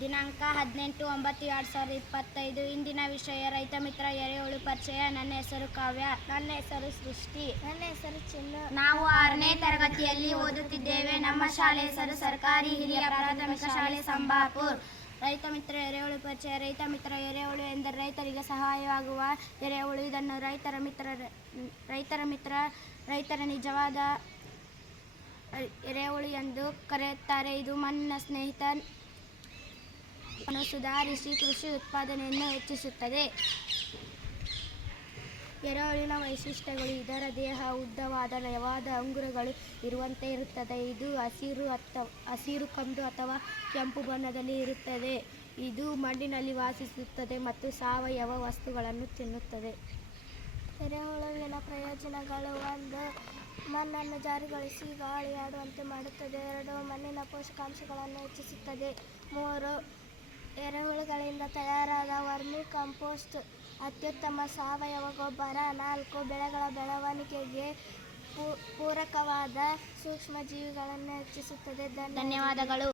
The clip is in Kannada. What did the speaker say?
ದಿನಾಂಕ ಹದಿನೆಂಟು ಒಂಬತ್ತು ಎರಡು ಸಾವಿರದ ಇಪ್ಪತ್ತೈದು. ಇಂದಿನ ವಿಷಯ ರೈತ ಮಿತ್ರ ಎರೆಹುಳು ಪರಿಚಯ ನನ್ನ ಹೆಸರು ಕಾವ್ಯ ನನ್ನ ಹೆಸರು ಸೃಷ್ಟಿ. ನನ್ನ ಹೆಸರು ಚಿನ್ನ. ನಾವು ಆರನೇ ತರಗತಿಯಲ್ಲಿ ಓದುತ್ತಿದ್ದೇವೆ. ನಮ್ಮ ಶಾಲೆ ಹೆಸರು ಸರ್ಕಾರಿ ಹಿರಿಯ ಪ್ರಾಥಮಿಕ ಶಾಲೆ ಸಂಬಾಪುರ್. ರೈತ ಮಿತ್ರ ಎರೆಹುಳು ಪರಿಚಯ ರೈತ ಮಿತ್ರ ಎರೆಹುಳು ಎಂದರೆ ರೈತರಿಗೆ ಸಹಾಯವಾಗುವ ಎರೆಹುಳು. ಇದನ್ನು ರೈತರ ಮಿತ್ರ ರೈತರ ಮಿತ್ರ ರೈತರ ನಿಜವಾದ ಎರೆಹುಳು ಎಂದು ಕರೆಯುತ್ತಾರೆ. ಇದು ಮಣ್ಣಿನ ಸ್ನೇಹಿತ ಸುಧಾರಿಸಿ ಕೃಷಿ ಉತ್ಪಾದನೆಯನ್ನು ಹೆಚ್ಚಿಸುತ್ತದೆ. ಎರೆಹುಳಿನ ವೈಶಿಷ್ಟ್ಯಗಳು, ಇದರ ದೇಹ, ಉದ್ದವಾದ ನಯವಾದ ಅಂಗುರಗಳು ಇರುವಂತೆ ಇರುತ್ತದೆ. ಇದು ಹಸಿರು ಅಥವಾ ಹಸಿರು ಕಂದು ಅಥವಾ ಕೆಂಪು ಬಣ್ಣದಲ್ಲಿ ಇರುತ್ತದೆ. ಇದು ಮಣ್ಣಿನಲ್ಲಿ ವಾಸಿಸುತ್ತದೆ ಮತ್ತು ಸಾವಯವ ವಸ್ತುಗಳನ್ನು ತಿನ್ನುತ್ತದೆ. ಎರೆಹುಳುವಿನ ಪ್ರಯೋಜನಗಳು, ಒಂದು, ಮಣ್ಣನ್ನು ಜಾರಿಗೊಳಿಸಿ ಗಾಳಿ ಆಡುವಂತೆ ಮಾಡುತ್ತದೆ. ಎರಡು, ಮಣ್ಣಿನ ಪೋಷಕಾಂಶಗಳನ್ನು ಹೆಚ್ಚಿಸುತ್ತದೆ. ಮೂರು ಎರೆಹುಳುಗಳಿಂದ ತಯಾರಾದ ವರ್ಮಿ ಕಾಂಪೋಸ್ಟ್, ಅತ್ಯುತ್ತಮ ಸಾವಯವ ಗೊಬ್ಬರ, ನಾಲ್ಕು ಬೆಳೆಗಳ ಬೆಳವಣಿಗೆಗೆ ಪೂರಕವಾದ ಪೂರಕವಾದ ಸೂಕ್ಷ್ಮಜೀವಿಗಳನ್ನು ಹೆಚ್ಚಿಸುತ್ತದೆ. ಧನ್ಯವಾದಗಳು.